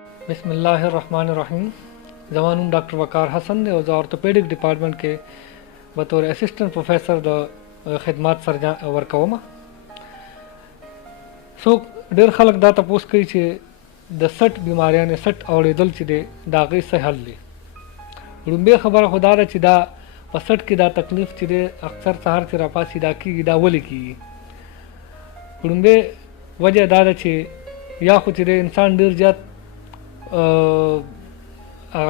بسم الله الرحمن الرحیم. زما نوم ډاکټر وقار حسن دی او زه آرتھوپیډک ډپارټمنټ کې بطور اسسټنټ پروفیسر د خدمات سرجن ورکوم. څوک ډېر خلک دا تپوس کوي چې د سټ بیماریانې سټ اورېدل چې دی د هغې څه حل دی. لومبۍ خبره خو دا ده چې دا په سټ کې دا تکلیف چې دی اکثر سهار چې راپاسي دا کېږي دا ولې کېږي. لومبۍ وجه دا ده چې یا خو چې دی انسان ډېر زیات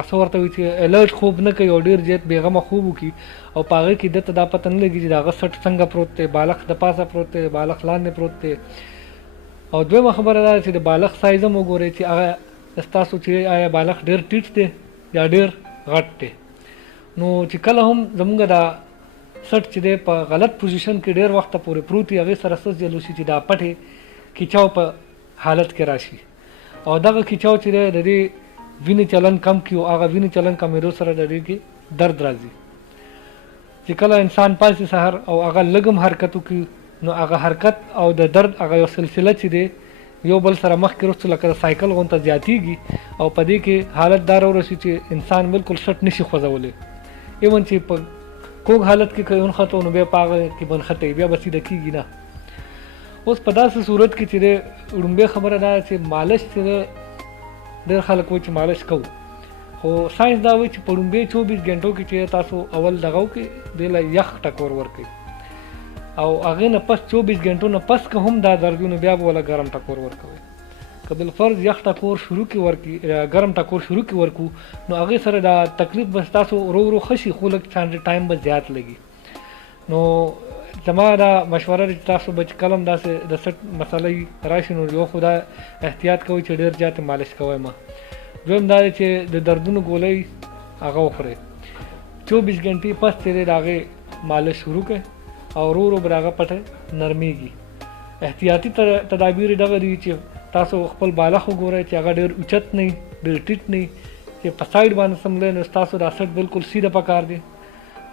څه ورته وایي چې الرټ خوب نه کوي او ډېر زیات بېغمه خوب وکړي او په هغې کې ده ته دا پته نه لګي چې د هغه سټ څنګه پروت دی، بالښت د پاسه پروت دی، بالښت لاندې پروت دی. او دویمه خبره دا ده چې د بالښت سایز هم وګورئ چې هغه ستاسو چې آیا بالښت ډېر ټیټ دی یا ډېر غټ دی. نو چې کله هم زموږ دا سټ چې دی په غلط پوزیشن کې ډېر وخته پورې پروت وي هغې سره څه جلو شي چې دا پټې کیچاو په حالت کې راشي او دغه کیچاو چې دی د دې وینې چلن کم کړي او هغه وینې چلن کمېدو سره د دې کې درد راځي. چې کله انسان پاسي سهار او هغه لږ هم حرکت وکړي نو هغه حرکت او د درد هغه یو سلسله چې دی یو بل سره مخکې وروسته لکه د سایکل غونته زیاتېږي او په دې کې حالت دا راورسي چې انسان بالکل سټ نشي خوځولی. ایون چې په کوږ حالت کې که ونښتو نو بیا په هغه کې بنښتی بیا به سیده کېږي نه. اوس په داسې صورت کې چې دی لومبۍ خبره دا ده چې مالش چې دی ډېر خلک وایي چې مالش کوو خو ساینس دا وایي چې په لومبۍ 24 غنټو کې چې تاسو اول دغه وکړئ دې له یخ ټکور ورکړئ او هغې نه پس 24 غنټو نه پس که هم دا درد وي نو بیا به وله ګرم ټکور ورکوئ. که بالفرض یخ ټکور شروع کې ورکړي ګرم ټکور شروع کې ورکړو نو هغې سره دا تکلیف به ستاسو ورو ورو ښه شي خو لږ ټایم به زیات لګي. نو زما دا مشوره ده چې تاسو به چې کله هم داسې د سټ مسله راشي نو یو خو دا احتیاط کوئ چې ډېر زیات مالش کوئ مه. دویم دا دی چې د دردونو ګولۍ هغه وخورئ 24 غنټې پس چې دی د هغې مالش شروع کړئ او ورو ورو به د هغه پټه نرمېږي. احتیاطي تدابیر دغه دي چې تاسو خپل بالښت وګورئ چې هغه ډېر اوچت نه وي ډېر ټیټ نه وي چې په سایډ باندې سملی نو ستاسو دا سټ بالکل سیده پکار دی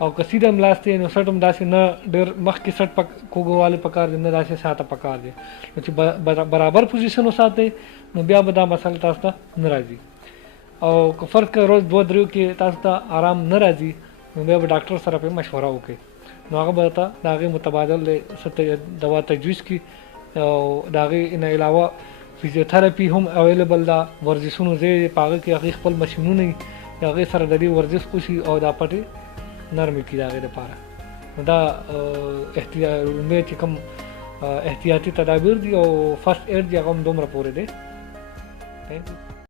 او که سیده هم لاس دی نو سټ هم داسې نه ډېر مخکې سټ کوږوالی پکار دی نه داسې شاته پکار دی. نو چې برابر پوزیشن وساتئ نو بیا به دا مسله تاسو ته نه راځي. او که فرض کړئ ورځ 2-3 کې تاسو ته آرام نه راځي نو بیا به ډاکټر سره پرې مشوره وکړئ نو هغه به ته د هغې متبادل دوا تجویز کړي او د هغې نه علاوه فزیوتراپي هم اویلیبل ده. ورزشونو ځای دی په هغه کې هغې خپل مشینونه وي د هغې سره د دې ورزش وشي او دا پټې نرمې کړي د هغې دپاره. نو دا لومبۍ چې کوم احتیاطي تدابیر دي او فرسټ ایډ دي هغه هم دومره پورې دی. تھینک یو.